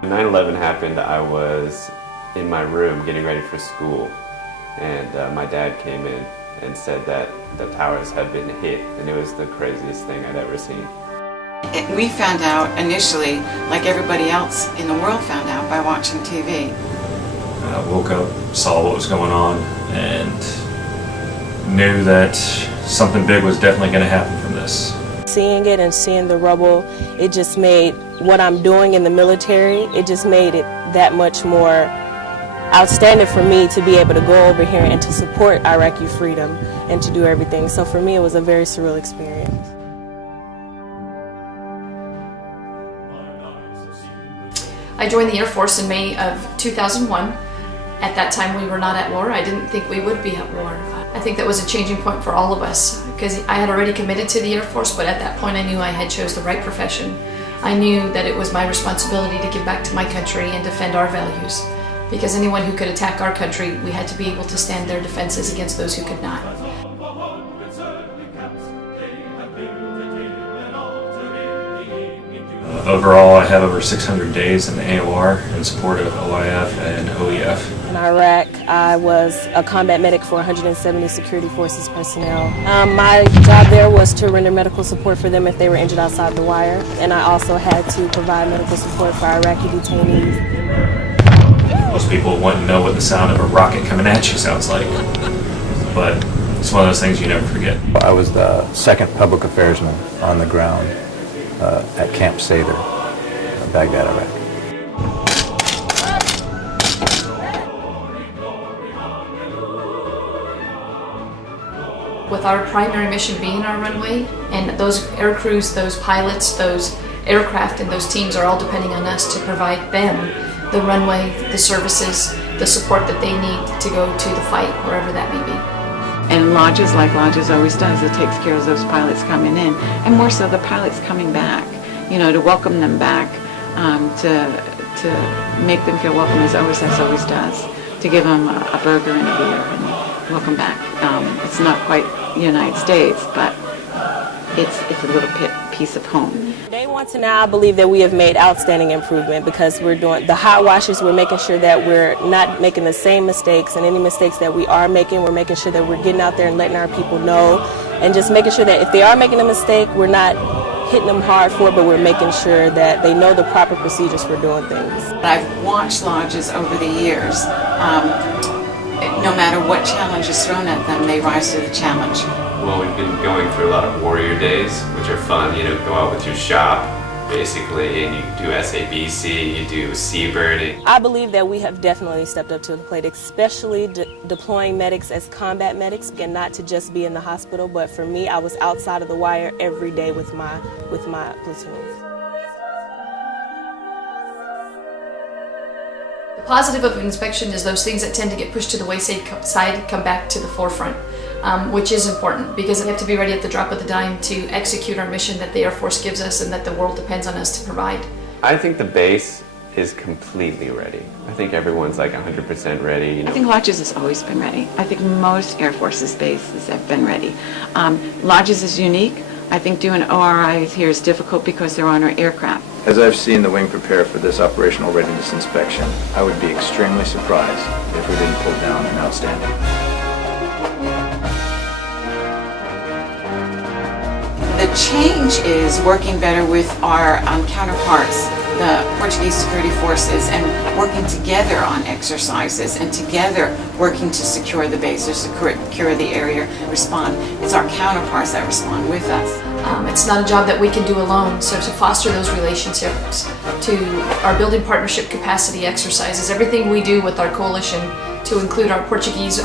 When 9/11 happened, I was in my room getting ready for school, and my dad came in and said that the towers had been hit, and it was the craziest thing I'd ever seen. We found out initially, like everybody else in the world found out, by watching TV. I woke up, saw what was going on, and knew that something big was definitely going to happen from this. Seeing it and seeing the rubble, it just made what I'm doing in the military, it just made it that much more outstanding for me to be able to go over here and to support Iraqi freedom and to do everything. So for me, it was a very surreal experience. I joined the Air Force in May of 2001. At that time, we were not at war. I didn't think we would be at war. I think that was a changing point for all of us, because I had already committed to the Air Force, but at that point I knew I had chose the right profession. I knew that it was my responsibility to give back to my country and defend our values, because anyone who could attack our country, we had to be able to stand their defenses against those who could not. Overall, I have over 600 days in the AOR in support of OIF and OEF. In Iraq, I was a combat medic for 170 security forces personnel. My job there was to render medical support for them if they were injured outside the wire, and I also had to provide medical support for Iraqi detainees. Most people wouldn't know what the sound of a rocket coming at you sounds like, but it's one of those things you never forget. I was the second public affairs man on the ground at Camp Sather, Baghdad, Iraq. With our primary mission being our runway, and those air crews, those pilots, those aircraft, and those teams are all depending on us to provide them the runway, the services, the support that they need to go to the fight, wherever that may be. And Lajes, like Lajes always does, it takes care of those pilots coming in, and more so the pilots coming back, you know, to welcome them back, to make them feel welcome as always does, to give them a burger and a beer and welcome back. It's not quite the United States, but it's a little piece of home. Day one to now, I believe that we have made outstanding improvement, because we're doing the hot washes. We're making sure that we're not making the same mistakes, and any mistakes that we are making, we're making sure that we're getting out there and letting our people know, and just making sure that if they are making a mistake, we're not hitting them hard for it, but we're making sure that they know the proper procedures for doing things. I've watched Lajes over the years. No matter what challenge is thrown at them, they rise to the challenge. Well, we've been going through a lot of warrior days, which are fun. You know, go out with your shop, basically, and you do SABC, you do seabirding. I believe that we have definitely stepped up to the plate, especially deploying medics as combat medics, and not to just be in the hospital, but for me, I was outside of the wire every day with my platoons. The positive of inspection is those things that tend to get pushed to the wayside come back to the forefront, which is important, because we have to be ready at the drop of the dime to execute our mission that the Air Force gives us and that the world depends on us to provide. I think the base is completely ready. I think everyone's like 100% ready. You know. I think Lajes has always been ready. I think most Air Force's bases have been ready. Lajes is unique. I think doing ORI here is difficult because they're on our aircraft. As I've seen the wing prepare for this operational readiness inspection, I would be extremely surprised if we didn't pull down an outstanding. The change is working better with our counterparts, the Portuguese security forces, and working together on exercises and together working to secure the base or secure the area, respond. It's our counterparts that respond with us. It's not a job that we can do alone, so to foster those relationships, to our building partnership capacity exercises, everything we do with our coalition, to include our Portuguese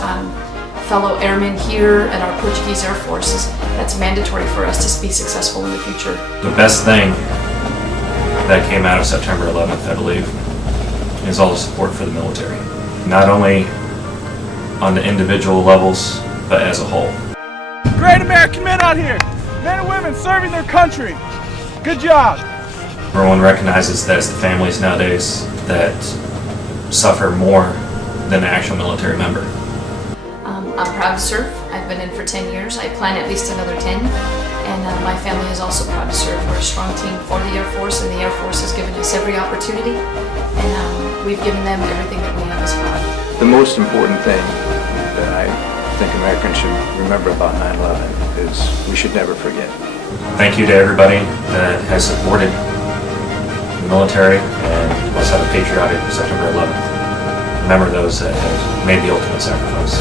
fellow airmen here and our Portuguese Air Forces, that's mandatory for us to be successful in the future. The best thing that came out of September 11th, I believe, is all the support for the military. Not only on the individual levels, but as a whole. Great American men out here, men and women serving their country. Good job. Everyone recognizes that it's the families nowadays that suffer more than the actual military member. I'm proud to serve. I've been in for 10 years. I plan at least another 10. And my family is also proud to serve. We're a strong team for the Air Force, and the Air Force has given us every opportunity, and we've given them everything that we have as well. The most important thing that I think Americans should remember about 9/11 is we should never forget. Thank you to everybody that has supported the military, and let's have a patriotic September 11th. Remember those that have made the ultimate sacrifice.